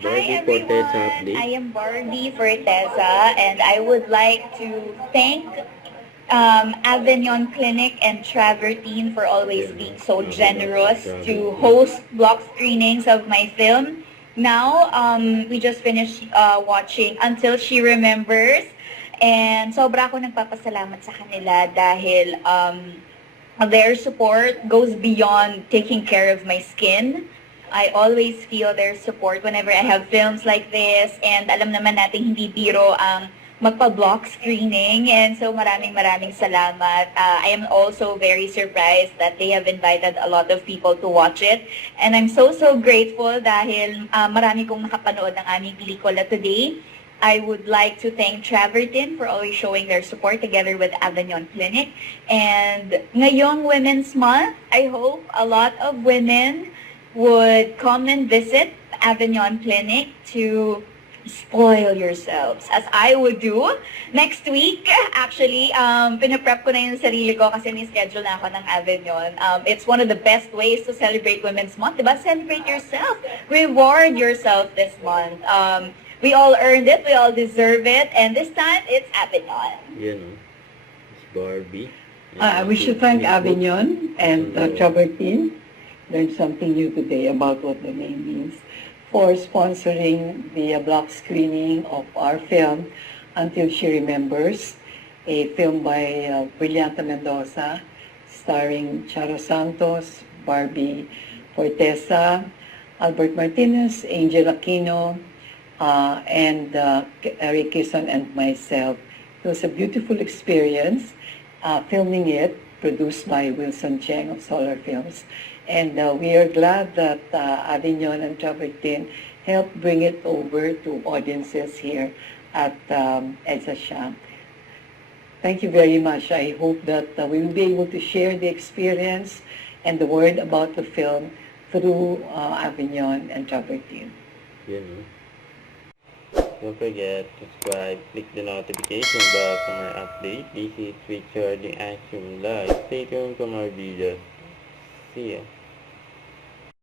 Barbie Hi Fortesa everyone, update. I am Barbie Fortesa and I would like to thank Avignon Clinic and Travertine for always Yun, no? being so Avignon and generous to Travertine. host block screenings of my film. Now, we just finished watching Until She Remembers and sobra ako nagpapasalamat sa kanila dahil their support goes beyond taking care of my skin. I always feel their support whenever I have films like this and alam naman natin hindi biro ang magpa-block screening and so maraming salamat. I am also very surprised that they have invited a lot of people to watch it and I'm so grateful dahil marami kong nakapanood ng aming pelikula today. I would like to thank Travertine for always showing their support together with Avignon Clinic. And ngayong Women's Month, I hope a lot of women would come and visit Avignon Clinic to spoil yourselves as I would do. Next week, actually, pinaprep ko na yung sarili ko kasi ni-schedule na ako ng Avignon. It's one of the best ways to celebrate Women's Month, diba? Celebrate yourself. Reward yourself this month. We all earned it, we all deserve it, and this time, it's Avignon. Yan, no? It's Barbie. We should thank Facebook. Avignon and Travertine. Learned something new today about what the name means for sponsoring the block screening of our film, Until She Remembers, a film by Brillanta Mendoza, starring Charo Santos, Barbie Fortesa, Albert Martinez, Angel Aquino, and Eric Kison and myself. It was a beautiful experience filming it, produced by Wilson Cheng of Solar Films. And we are glad that Avignon and Travertine helped bring it over to audiences here at EDSA Siam. Thank you very much. I hope that we will be able to share the experience and the word about the film through Avignon and Travertine. Yan, no? Don't forget to subscribe, click the notification bell for more updates. This is Richard the Action Live. Stay tuned for more videos. See ya.